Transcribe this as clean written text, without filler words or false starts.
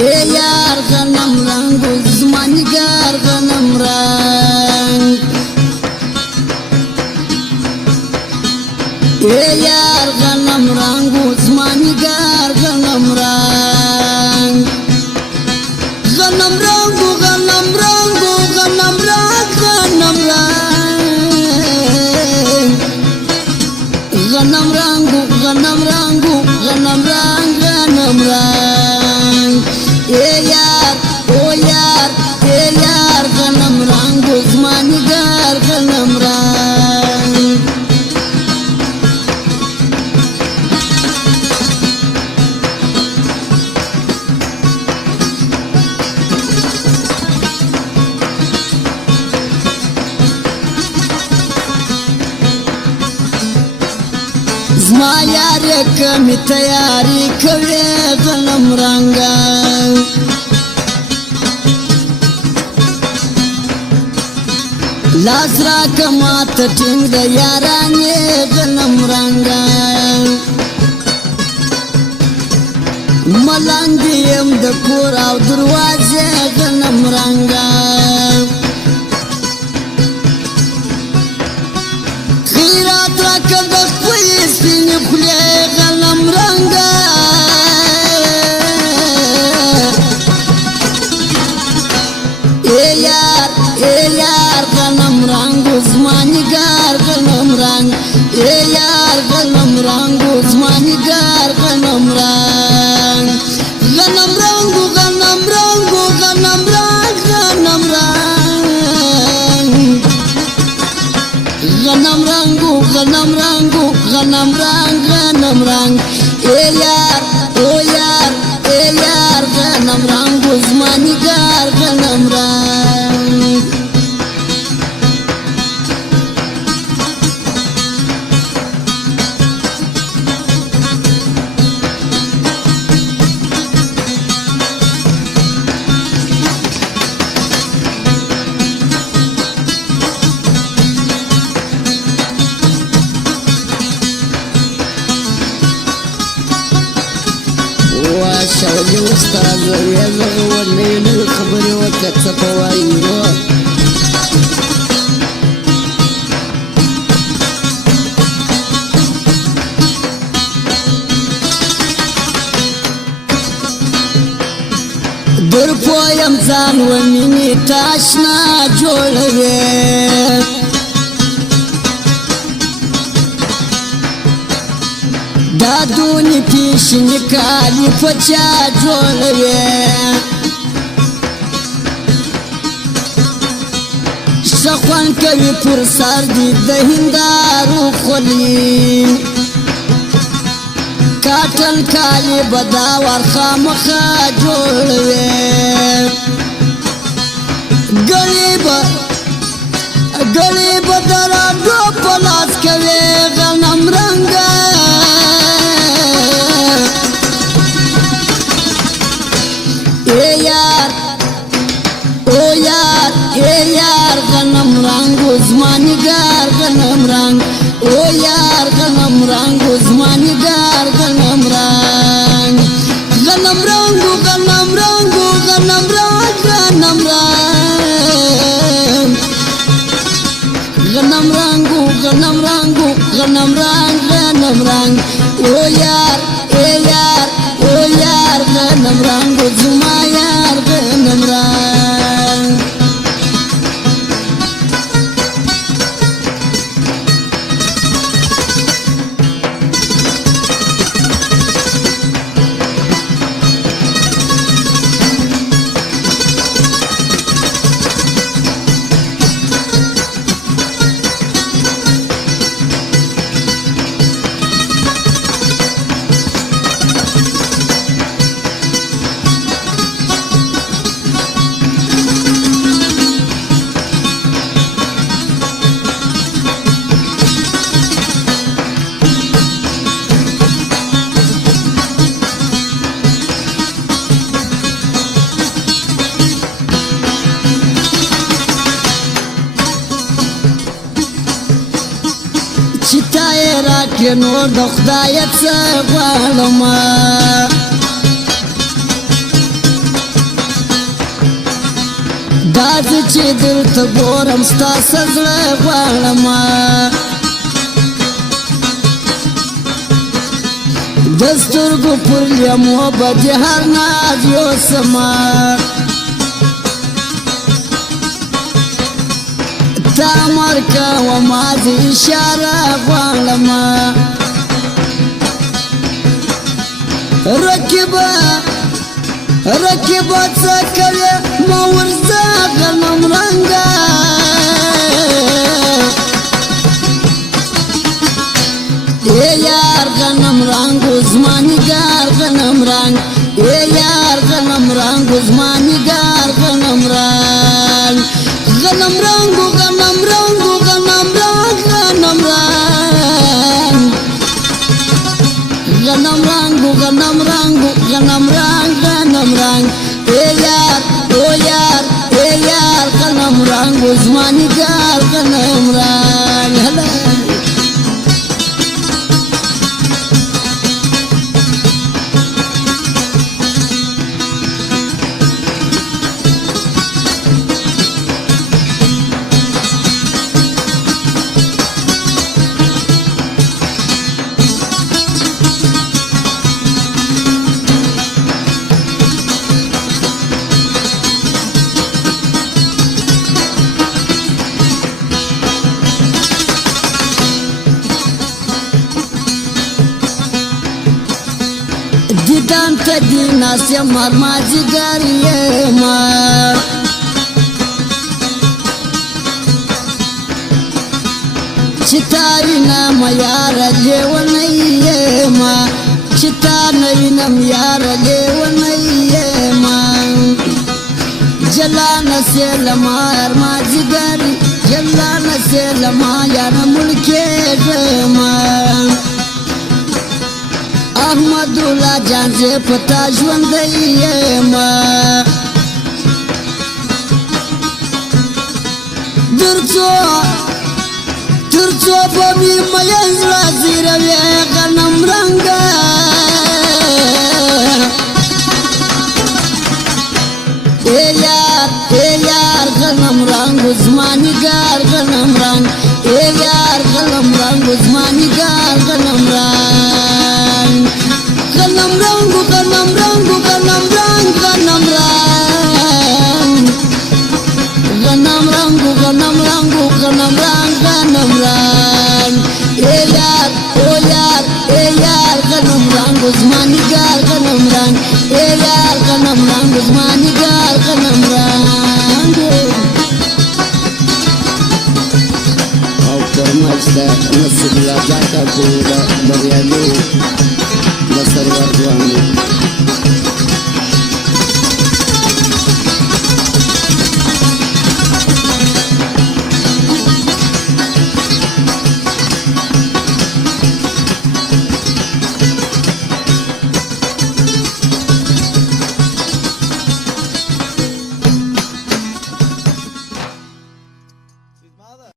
یار غنم رنگ زمانیگر غنم رنگ یار غنم رنگ زمانیگر غنم رنگ غنم رنگ غنم رنگ غنم رنگ غنم رنگ غنم رنگ غنم رنگ غنم رنگ غنم رنگ یار او یار یار غنم رنگ زمانیگر غنم رنگ زما یار کمی تیاری کوي غنم رنگا لاس را کما ته ټینګ د یارانې غنم رنگا ملنګ یم د کور او دروازې غنم رنگا خیرات را کړ سپین خلی غنم رنگا یار غنم رنگ زمانیگر غنم رنگ یار غنم رنگ زمانیگر غنم رنگ غنم رنگ غنم رنگ غنم رنگ غنم رنگ غنم رنگ غنم رنگ غنم رنگ غنم رنگ یار او یار یار غنم رنگ زمانیگر غنم رنگ شاولي استاذ ويا ولي الخبر وكتب وايرو در پویم ځان ومني تاشنا جوړوي دادونی پیشنی کالی پچا جوړوي شخوان کوي پر سر دی د هندارو خلی کاټن کالی بداور خامخا جوړوي غریب درا دو پلاس کوي غنم رنگا یار غنم رنگ زمانیگر غنم رنگ او یار غنم رنگ زمانیگر غنم رنگ غنم رنگ غنم رنگ غنم رنگ غنم رنگ غنم رنگ غنم رنگ غنم رنگ غنم رنگ او یار غنم رنگ زما یار غنم رنگ راکړې نور د خدای څه غواړم داسې چې درته ګورم ستا زړه غواړمه د سترګو پر لیمو به دې هر ناز یوسمه تا امر کوه ما دې اشاره غواړمه رکیبه څه کوې ما ورځه غنم رنګه ای یار غنم رنګو زما نګار غنم رنګ ای یار غنم رنګو زما نګار غنم رنګ غنم رنګو غنم رنګو غنم رنګ غنم رنګ غنم رنګو غنم رنګو غنم رنګ غنم رنګ ای یار او یار ای یار غنم رنګو زما نګار غنم رنګ دیدن ته دی ناس یم ما جګر یم چې تا وینم یاره لیونی یم چې تا نه وینم یاره لیونی یم جلانه سیلما یار ما جګر جلانه سیلما یار مړ کېږم احمد الله جان زه پتا ژوندی یم ترڅو به مې مین زړه زیروې غنم رنګه ای یار غنم رنګو زما نګار غنم رنګ ای یار غنم رنګو زما نګار غنم رنګ غنم رنګو غنم رنګو غنم رنګ غنم رنګ غنم رنګو غنم رنګو غنم رنګ غنم رنګ ای یار او یار ای یار غنم رنګو زما نګار غنم رنګ ای یار غنم رنګو زما نګار غنم رنګ او فرمایش ده نصیب الله جاتا کودا